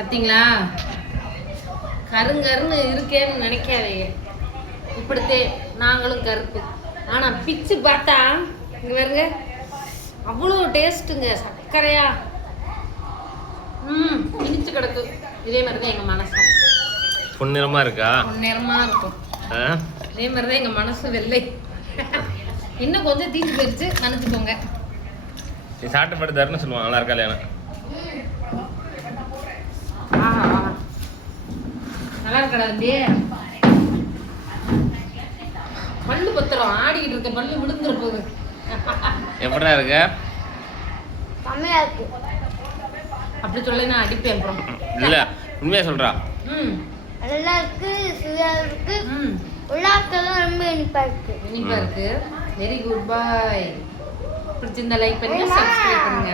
பார்த்தீங்களா? கருங்கருன்னு இருக்கேன்னு நினைக்காதீங்க. இப்படித்தே நாங்களும் கருப்பு. ஆனால் பிச்சு பார்த்தா இங்கே பாருங்க அவ்வளோ டேஸ்ட்டுங்க. சர்க்கரையா இனிச்சு கிடக்கு. இதே மாதிரி தான் எங்கள் மனசு பொன்னிறமாக இருக்கா? பொன்னிறமாக இருக்கும். இதே மாதிரி தான் எங்கள் மனசு வெள்ளை. இன்னும் கொஞ்சம் தீஞ்சு போயிடுச்சு, நினச்சிக்கோங்க. நீ சாப்பிட்டு பட்டு தரணும்னு சொல்லுவாங்க. நல்லா இருக்கா இல்லையா? நல்லா இருக்கடா தம்பி. பல்லு பத்திரம் ஆடிக்கிட்டு இருக்க, பல்லு விழுந்துற போகுது. எப்படா இருக்க? அப்படி சொல்ல நான் அடிப்பேன் அப்புறம். இல்ல உண்மையா சொல்றா. நல்லா இருக்கு, சுவையா இருக்கு. உள்ளாக்கெல்லாம் ரொம்ப இனிப்பா இருக்கு. இனிப்பா இருக்கு. Very good. பாய். பிடிச்சிருந்தா லைக் பண்ணுங்க, சப்ஸ்கிரைப் பண்ணுங்க.